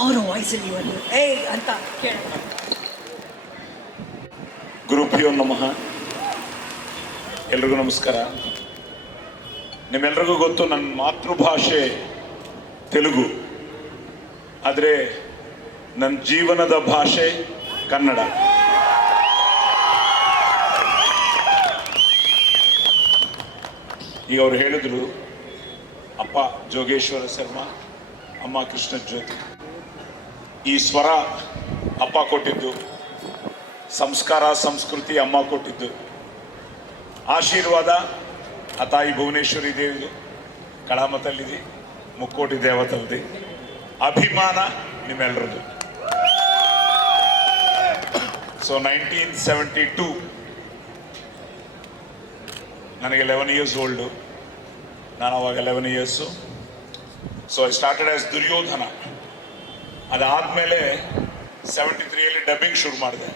ಅವರ ವಾಯ್ಸಲ್ಲಿ ಒಂದು ಅಂತ ಕೇಳೋಣ. ಗುರುಭ್ಯೋ ನಮಃ. ಎಲ್ರಿಗೂ ನಮಸ್ಕಾರ. ನಿಮ್ಮೆಲ್ರಿಗೂ ಗೊತ್ತು ನನ್ನ ಮಾತೃಭಾಷೆ ತೆಲುಗು, ಆದರೆ ನನ್ನ ಜೀವನದ ಭಾಷೆ ಕನ್ನಡ. ಈಗ ಅವ್ರು ಹೇಳಿದ್ರು, ಅಪ್ಪ ಜೋಗೇಶ್ವರ ಶರ್ಮಾ, ಅಮ್ಮ ಕೃಷ್ಣ ಜ್ಯೋತಿ. ಈ ಸ್ವರ ಅಪ್ಪ ಕೊಟ್ಟಿದ್ದು, ಸಂಸ್ಕಾರ ಸಂಸ್ಕೃತಿ ಅಮ್ಮ ಕೊಟ್ಟಿದ್ದು, ಆಶೀರ್ವಾದ ಆ ತಾಯಿ ಭುವನೇಶ್ವರಿ ದೇವಿದು, ಕಳಾಮತಲ್ಲಿದೆ, ಮುಕ್ಕೋಟಿ ದೇವತಲ್ದಿ, ಅಭಿಮಾನ ನಿಮ್ಮೆಲ್ಲರದು. ಸೊ 1972 ನನಗೆ 11 ಇಯರ್ಸ್ ಓಲ್ಡು. ನಾನು ಅವಾಗ 11 years. So I started as Duryodhana. ಅದಾದಮೇಲೆ 73ಯಲ್ಲಿ ಡಬ್ಬಿಂಗ್ ಶುರು ಮಾಡಿದೆ.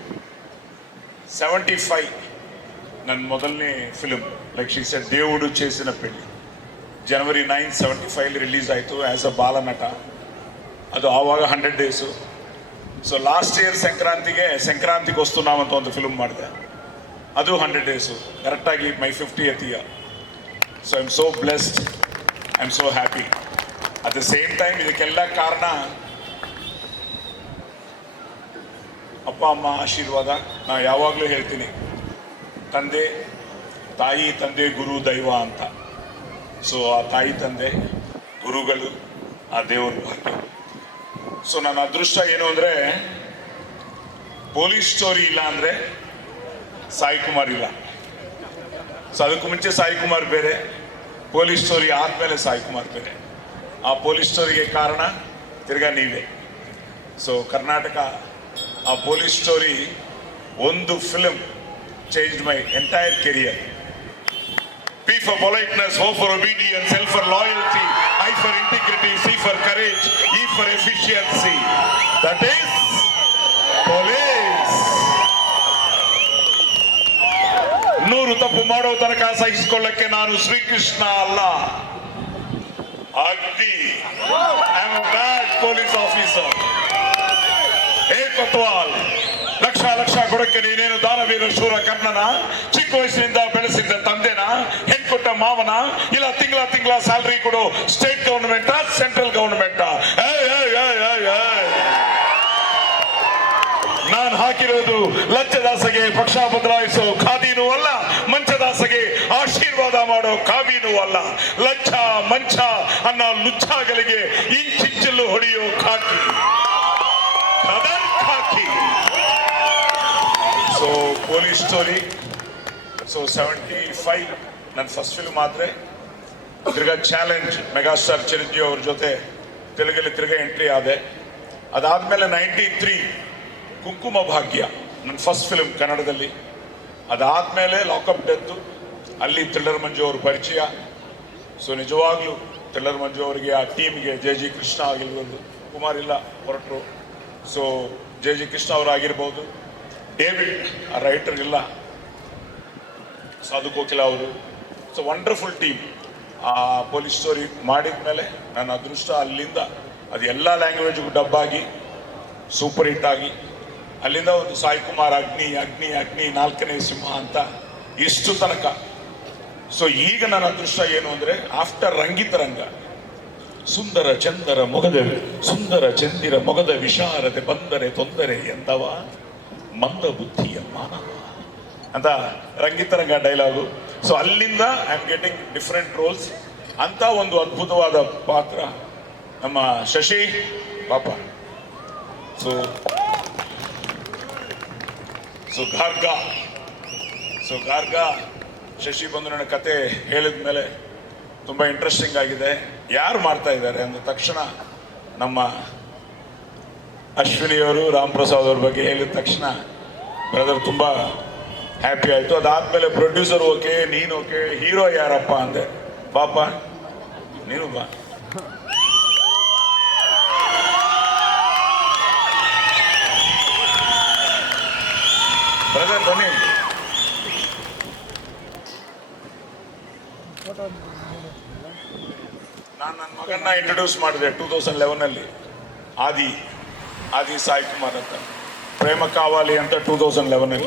75 ನನ್ನ ಮೊದಲನೇ ಫಿಲ್ಮ್ ಲೈಕ್ ಶಿ ಸೆಡ್ దేవుడు చేసిన పెళ్లి January 9, 75 ರಿಲೀಸ್ ಆಯಿತು ಆ್ಯಸ್ ಅ ಬಾಲನಟ. ಅದು ಆವಾಗ 100 ಡೇಸು. ಸೊ ಲಾಸ್ಟ್ ಇಯರ್ ಸಂಕ್ರಾಂತಿಗೆ ವಸ್ತುನಾವಂತ ಒಂದು ಫಿಲ್ಮ್ ಮಾಡಿದೆ, ಅದು 100 ಡೇಸು, ಕರೆಕ್ಟಾಗಿ ಮೈ 50th year. So I am so blessed, I am so happy. At the same time ಇದಕ್ಕೆಲ್ಲ ಕಾರಣ ಅಪ್ಪ ಅಮ್ಮ ಆಶೀರ್ವಾದ. ನಾನು ಯಾವಾಗಲೂ ಹೇಳ್ತೀನಿ, ತಂದೆ ತಾಯಿ, ತಂದೆ ಗುರು ದೈವ ಅಂತ. ಸೊ ಆ ತಾಯಿ ತಂದೆ ಗುರುಗಳು ಆ ದೇವ್ರ ಭಾಗ್ಯ. ಸೊ ನನ್ನ ಅದೃಷ್ಟ ಏನು ಅಂದರೆ, ಪೊಲೀಸ್ ಸ್ಟೋರಿ ಇಲ್ಲ ಅಂದರೆ ಸಾಯಿ ಕುಮಾರ್ ಇಲ್ಲ. ಸೊ ಅದಕ್ಕೂ ಮುಂಚೆ ಸಾಯಿ ಕುಮಾರ್ ಬೇರೆ, ಪೊಲೀಸ್ ಸ್ಟೋರಿ ಆದಮೇಲೆ ಸಾಯಿ ಕುಮಾರ್ ಬೇರೆ. ಆ ಪೊಲೀಸ್ ಸ್ಟೋರಿಗೆ ಕಾರಣ ತಿರ್ಗಾ ನೀವೇ. ಸೊ ಕರ್ನಾಟಕ ಆ ಪೊಲೀಸ್ ಸ್ಟೋರಿ ಒಂದು film changed my entire career. P for politeness, O for obedience, L for loyalty, I for integrity, C for courage, E for efficiency. That is police. 100 ತಪ್ಪು ಮಾಡೋ ತನಕ ಸಹಿಸಿಕೊಳ್ಳಕ್ಕೆ ನಾನು ಶ್ರೀಕೃಷ್ಣ ಅಲ್ಲ, ಅಗ್ನಿ. I am a bad police officer. ಹೇ ಕೊತ್ವಾಲ್, ಲಕ್ಷ ಕೊಡಕ್ಕೆ ನೀನೇನು ದಾನವೀರ ಶೂರ ಕರ್ಣನ? ಚಿಕ್ಕ ವಯಸ್ಸಿನಿಂದ ಬೆಳೆಸಿದ್ದ ತಂದೆನ? ಹೆಣ್ಕೊಟ್ಟ ಮಾವನ? ಇಲ್ಲ ತಿಂಗಳ ಸ್ಯಾಲರಿ ಕೊಡು ಸ್ಟೇಟ್ ಗವರ್ನಮೆಂಟ್ ಸೆಂಟ್ರಲ್ ಗವರ್ನಮೆಂಟ್? ನಾನು ಹಾಕಿರೋದು ಲಂಚದಾಸಗೆ ಪಕ್ಷ ಬದಲಾಯಿಸೋ ಖಾದಿನೂ ಅಲ್ಲ, ಮಂಚದಾಸಗೆ ಆಶೀರ್ವಾದ ಮಾಡೋ ಕಾವಿನೂ ಅಲ್ಲ. ಲಂಚ ಮಂಚ ಅನ್ನೋ ಲುಚ್ಚಾಗಳಿಗೆ ಇಂಚಿಂಚಲು ಹೊಡೆಯೋ ಖಾಕಿ. So police story. ಸೊ 75 ನನ್ನ ಫಸ್ಟ್ ಫಿಲ್ಮ್ ಆದರೆ ತಿರ್ಗಾ ಚಾಲೆಂಜ್ ಮೆಗಾಸ್ಟಾರ್ ಚಿರಂಜೀವಿ ಅವ್ರ ಜೊತೆ ತೆಲುಗಲ್ಲಿ ತಿರ್ಗಾ ಎಂಟ್ರಿ ಆದೆ. ಅದಾದಮೇಲೆ 93 ಕುಂಕುಮ ಭಾಗ್ಯ ನನ್ನ ಫಸ್ಟ್ ಫಿಲ್ಮ್ ಕನ್ನಡದಲ್ಲಿ. ಅದಾದಮೇಲೆ ಲಾಕಪ್ ಡೆತ್ತು, ಅಲ್ಲಿ ಥ್ರಿಲ್ಲರ್ ಮಂಜು ಅವ್ರ ಪರಿಚಯ. ಸೊ ನಿಜವಾಗ್ಲೂ ಥ್ರಿಲ್ಲರ್ ಮಂಜು ಅವರಿಗೆ, ಆ ಟೀಮ್ಗೆ, ಜೆ ಕೃಷ್ಣ ಆಗಿರ್ಬೋದು, ಕುಮಾರ್ ಇಲ್ಲ ಹೊರಟರು. ಸೊ ಜೆ ಕೃಷ್ಣ ಅವರಾಗಿರ್ಬೋದು, ಡೇವಿಡ್ ಆ ರೈಟರ್ ಇಲ್ಲ, ಸಾಧು ಕೋಕಿಲ ಅವರು. So wonderful team. ಆ ಪೊಲೀಸ್ ಸ್ಟೋರಿ ಮಾಡಿದ ಮೇಲೆ ನನ್ನ ಅದೃಷ್ಟ ಅಲ್ಲಿಂದ ಅದು ಎಲ್ಲ ಲ್ಯಾಂಗ್ವೇಜ್ಗೂ ಡಬ್ಬಾಗಿ ಸೂಪರ್ ಹಿಟ್ ಆಗಿ, ಅಲ್ಲಿಂದ ಒಂದು ಸಾಯಿ ಕುಮಾರ್ ಅಗ್ನಿ 4ನೇ ಸಿಂಹ ಅಂತ ಇಷ್ಟು ತನಕ. ಸೊ ಈಗ ನನ್ನ ಅದೃಷ್ಟ ಏನು ಅಂದರೆ, ಆಫ್ಟರ್ ರಂಗಿತರಂಗ, ಸುಂದರ ಚಂದಿರ ಮೊಗದ ವಿಶಾರತೆ ಬಂದರೆ ತೊಂದರೆ ಎಂದವ ಮಂದ ಬುದ್ಧಿಯ ಮಾನವ ಅಂತ ರಂಗಿತರಂಗ ಡೈಲಾಗು. ಸೊ ಅಲ್ಲಿಂದ I am getting different rolls ಅಂತ ಒಂದು ಅದ್ಭುತವಾದ ಪಾತ್ರ ನಮ್ಮ ಶಶಿ ಪಾಪ. ಸೊ ಗಾರ್ಗ ಶಶಿ ಬಂದು ನನ್ನ ಕತೆ ಹೇಳಿದ ಮೇಲೆ ತುಂಬ ಇಂಟ್ರೆಸ್ಟಿಂಗ್ ಆಗಿದೆ. ಯಾರು ಮಾಡ್ತಾ ಇದ್ದಾರೆ ಅಂದ ತಕ್ಷಣ ನಮ್ಮ ಅಶ್ವಿನಿಯವರು, ರಾಮ್ ಪ್ರಸಾದ್ ಅವ್ರ ಬಗ್ಗೆ ಹೇಳಿದ ತಕ್ಷಣ ಬ್ರದರ್ ತುಂಬ ಹ್ಯಾಪಿ ಆಯಿತು. ಅದಾದಮೇಲೆ ಪ್ರೊಡ್ಯೂಸರ್ ಓಕೆ, ನೀನು ಓಕೆ, ಹೀರೋ ಯಾರಪ್ಪ ಅಂದೆ. ಪಾಪ ನೀನು ಬಾ. ಬ್ರದರ್ ಬನ್ನಿ. ನಾನು ನನ್ನ ಮಗನ್ನ ಇಂಟ್ರೊಡ್ಯೂಸ್ ಮಾಡಿದೆ 2011 ಆದಿ. ಆದಿ ಸಾಯಿ ಕುಮಾರ್ ಅಂತ. ಪ್ರೇಮ ಕಾವಾಲಿ ಅಂತ 2011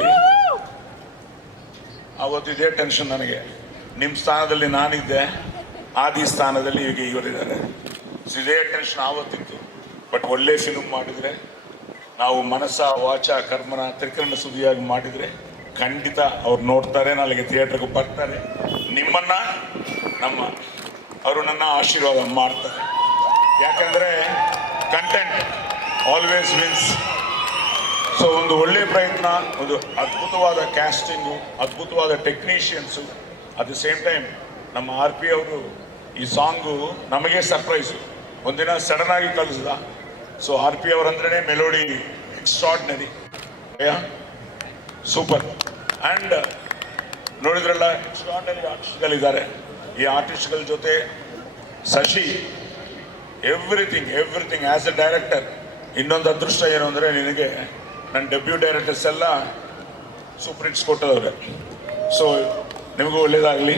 ಅವತ್ತು ಇದೇ ಟೆನ್ಷನ್ ನನಗೆ. ನಿಮ್ಮ ಸ್ಥಾನದಲ್ಲಿ ನಾನಿದ್ದೆ, ಆದಿ ಸ್ಥಾನದಲ್ಲಿ ಈಗ ಇವರಿದ್ದಾರೆ. ಇದೇ ಟೆನ್ಷನ್ ಆವತ್ತಿತ್ತು. ಬಟ್ ಒಳ್ಳೆ ಫಿಲ್ಮ್ ಮಾಡಿದರೆ, ನಾವು ಮನಸ್ಸ ವಾಚ ಕರ್ಮನ ತ್ರಿಕರಣ ಸುದಿಯಾಗಿ ಮಾಡಿದರೆ ಖಂಡಿತ ಅವ್ರು ನೋಡ್ತಾರೆ, ನಾಳೆಗೆ ಥಿಯೇಟ್ರಿಗೆ ಬರ್ತಾರೆ. ನಿಮ್ಮನ್ನ ಅವರು ನನ್ನ ಆಶೀರ್ವಾದ ಮಾಡ್ತಾರೆ. ಯಾಕಂದರೆ ಕಂಟೆಂಟ್ ಆಲ್ವೇಸ್ ವಿನ್ಸ್. ಸೊ ಒಂದು ಒಳ್ಳೆ ಪ್ರಯತ್ನ, ಒಂದು ಅದ್ಭುತವಾದ ಕ್ಯಾಸ್ಟಿಂಗು, ಅದ್ಭುತವಾದ technicians. At the same time ನಮ್ಮ RP ಅವರು ಈ ಸಾಂಗು ನಮಗೆ ಸರ್ಪ್ರೈಸು. ಒಂದಿನ ಸಡನ್ ಆಗಿ ಕಲಿಸ್ದ. ಸೊ RP ಅವರಂದ್ರೇ ಮೆಲೋಡಿ ಎಕ್ಸ್ಟ್ರಾರ್ಡಿನರಿ, ಸೂಪರ್. ಆ್ಯಂಡ್ ನೋಡಿದ್ರಲ್ಲ, ಎಕ್ಸ್ಟ್ರಾರ್ಡಿನರಿ ಆರ್ಟಿಸ್ಟ್ಗಳಿದ್ದಾರೆ. ಈ ಆರ್ಟಿಸ್ಟ್ಗಳ ಜೊತೆ Shashi, everything as a director. ಇನ್ನೊಂದು ಅದೃಷ್ಟ ಏನು ಅಂದರೆ, ನಿನಗೆ ನನ್ನ ಡೆಬ್ಯೂ ಡೈರೆಕ್ಟರ್ಸ್ ಎಲ್ಲ ಸೂಪರ್ ಹಿಟ್ಸ್ ಕೊಟ್ಟದವ್ರೆ. ಸೊ ನಿಮಗೂ ಒಳ್ಳೇದಾಗಲಿ.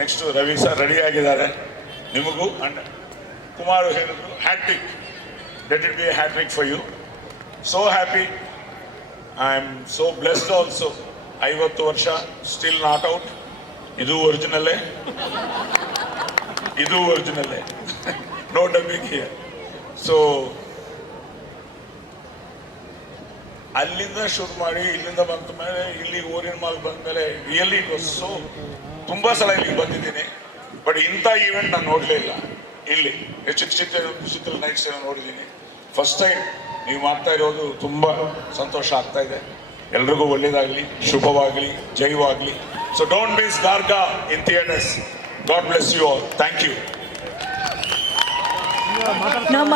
ನೆಕ್ಸ್ಟು ರವಿ ಸರ್ ರೆಡಿ ಆಗಿದ್ದಾರೆ, ನಿಮಗೂ. ಆ್ಯಂಡ್ ಕುಮಾರ್ ಹೇಳಿದ್ರು hat-trick, let it be a hat-trick for you. So happy, I am so blessed also. 50 ವರ್ಷ ಸ್ಟಿಲ್ ನಾಟ್ ಔಟ್. ಇದು ಒರಿಜಿನಲ್ಲೇ, ನೋ ಡಬ್ಬಿಂಗ್ ಹಿಯರ್. ಸೊ ಅಲ್ಲಿಂದ ಶುರು ಮಾಡಿ ಇಲ್ಲಿಂದ ಬಂದ ಮೇಲೆ ಇಲ್ಲಿಗೆ ಓರಿಯನ್ ಮಾಲ್ ಬಂದ ಮೇಲೆ ರಿಯಲಿ ಇಟ್ ವಾಸ್ ಸೋ. ತುಂಬ ಸಲ ಇಲ್ಲಿಗೆ ಬಂದಿದ್ದೀನಿ, ಬಟ್ ಇಂಥ ಈವೆಂಟ್ ನಾನು ನೋಡಲೇ ಇಲ್ಲ. ಇಲ್ಲಿ ಚಿತ್ರ ನೈಟ್ಸ್ ನೋಡಿದ್ದೀನಿ. ಫಸ್ಟ್ ಟೈಮ್ ನೀವು ಮಾಡ್ತಾ ಇರೋದು ತುಂಬ ಸಂತೋಷ ಆಗ್ತಾ ಇದೆ. ಎಲ್ರಿಗೂ ಒಳ್ಳೇದಾಗಲಿ, ಶುಭವಾಗಲಿ, ಜೈವಾಗಲಿ. So don't miss Garga in theatres. God bless you all. Thank you. ನಮ್ಮ